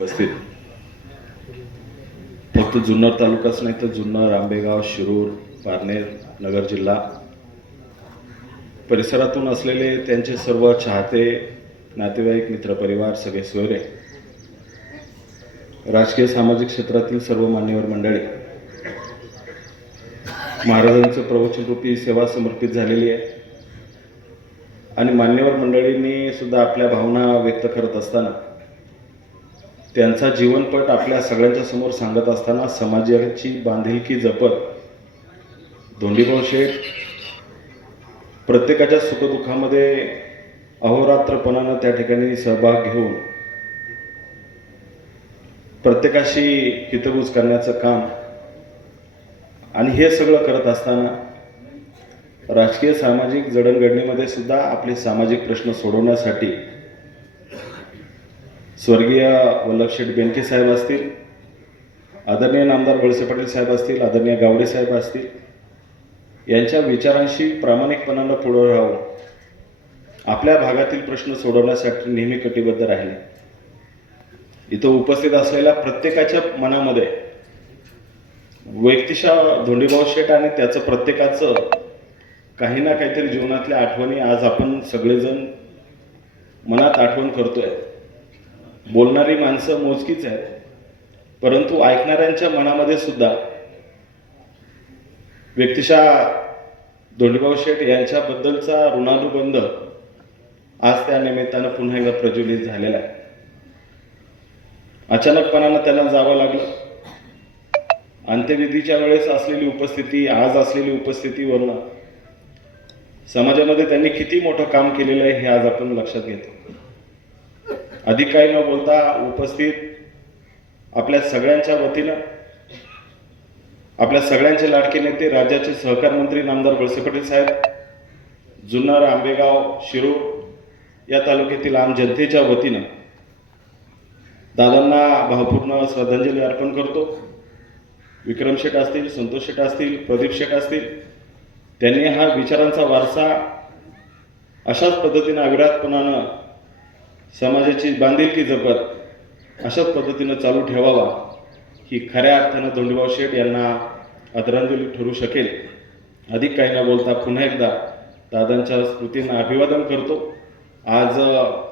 उपस्थित. फक्त जुन्नर तालुकाच नाही तर जुन्नर आंबेगाव शिरूर पारनेर नगर जिल्हा. परिसरातून असलेले त्यांचे सर्व चाहते नातेवाईक मित्रपरिवार सगळे सोयरे. राजकीय सामाजिक क्षेत्रातील सर्व मान्यवर मंडळी. महाराजांचं प्रवचनरूपी सेवा समर्पित झालेली आहे. आणि मान्यवर मंडळींनी सुद्धा आपल्या भावना व्यक्त करत असताना त्यांचा जीवनपट आपल्या सगळ्यांच्या समोर सांगत असताना समाजाची बांधिलकी जपत धोंडीभाऊ शेठ प्रत्येकाच्या सुखदुःखामध्ये अहोरात्रपणानं त्या ठिकाणी सहभाग घेऊन प्रत्येकाशी हितगुज करण्याचं काम आणि हे सगळं करत असताना राजकीय सामाजिक जडणघडणीमध्ये सुद्धा आपले सामाजिक प्रश्न सोडवण्यासाठी स्वर्गीय वल्लभशेठ बेनके साहेब असतील आदरणीय नामदार वळसे पाटील साहेब असतील आदरणीय गावडे साहेब असतील यांच्या विचारांशी प्रामाणिकपणानं पुढं राहून आपल्या भागातील प्रश्न सोडवण्यासाठी नेहमी कटिबद्ध राहिले. इथं उपस्थित असलेल्या प्रत्येकाच्या मनामध्ये व्यक्तिशा धोंडीभाऊ शेठ आणि त्याचं प्रत्येकाचं काही ना काहीतरी जीवनातल्या आठवणी आज आपण सगळेजण मनात आठवण करतोय. बोलणारी माणसं मोजकीच आहेत. परंतु ऐकणाऱ्यांच्या मनामध्ये सुद्धा व्यक्तिशा धोंडीभाऊ शेठ यांच्याबद्दलचा ऋणानुबंध आज त्या निमित्तानं पुन्हा एकदा प्रज्वलित झालेला आहे. अचानकपणानं त्यांना जावं लागलं. अंत्यविधीच्या वेळेस असलेली उपस्थिती आज असलेली उपस्थितीवरून समाजामध्ये त्यांनी किती मोठं काम केलेलं आहे हे आज आपण लक्षात घेतो. अधिक काही न बोलता उपस्थित आपल्या सगळ्यांच्या वतीनं आपल्या सगळ्यांचे लाडके नेते राज्याचे सहकार मंत्री नामदार वळसे पाटील साहेब जुन्नर आंबेगाव शिरूर या तालुक्यातील आम जनतेच्या वतीनं दादांना भावपूर्ण श्रद्धांजली अर्पण करतो. विक्रम शेठ असतील संतोष शेठ असतील प्रदीप शेठ असतील त्यांनी हा विचारांचा वारसा अशाच पद्धतीनं अविरातपणानं समाजाची बांधिलकी जपत अशाच पद्धतीनं चालू ठेवावा ही खऱ्या अर्थानं धोंडीभाऊ शेठ यांना आदरांजली ठरू शकेल. अधिक काही न बोलता पुन्हा एकदा दादांच्या स्मृतींना अभिवादन करतो. आज